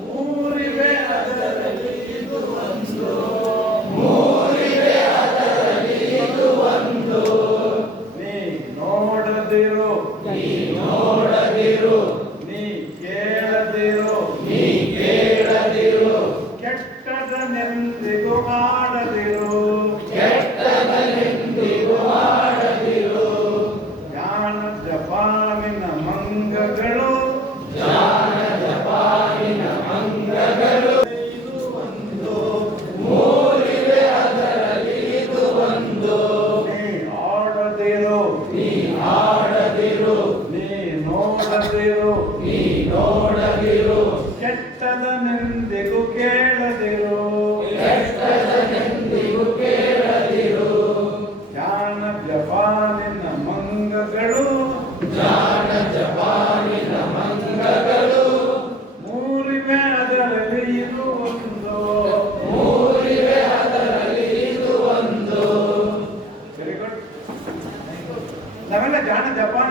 ಮೂರಿವೆ ಅದರಲ್ಲಿ ಇದು ಒಂದು, ಮೂರಿವೆ ಅದರಲ್ಲಿ ಇದು ಒಂದು. ನೀ ನೋಡದಿರು, ನೀ ನೋಡದಿರು, ನೀ ಕೇಳದಿರು, ನೀ ಕೇಳದಿರು, ಕೆಟ್ಟದನೆಂದಿಗೂ ಮಾಡದಿರು, ಕೆಟ್ಟದನೆಂದಿಗೂ ಮಾಡದಿರು. ಜ್ಞಾನ ಜಪಾನಿನ ಮಂಗಗಳು, ಜ್ಞಾನ ಜಪಾನಿನ ಮಂಗಗಳು ಇದು ಒಂದು. ಮೂರಿವೆ ಅದರಲ್ಲಿ ಇದು ಒಂದು. ನೀ ಆಡದಿರು, ನೀ ಆಡದಿರು, ನೀ ನೋಡದಿರು, ನೀ ನೋಡದಿರು, ಕೆಟ್ಟದನೆಂದಿಗೂ ಕೇಳದಿರು, ಕೆಟ್ಟದನೆಂದಿಗೂ ಕೇಳದಿರು. ಜ್ಞಾನ ಜಪಾನಿನ ಮಂಗಗಳು, ಜ್ಞಾನ ಜಪಾನಿನ ಮಂಗಗಳು ಮೂರಿವೆ ಅದರಲ್ಲಿ ಇದು ಒಂದು. ಮೂರಿವೆ ಅದರಲ್ಲಿ ಇದು ಒಂದು. Very good. ನಾವೆಲ್ಲ ಜಾಣ ಜಪಾನ್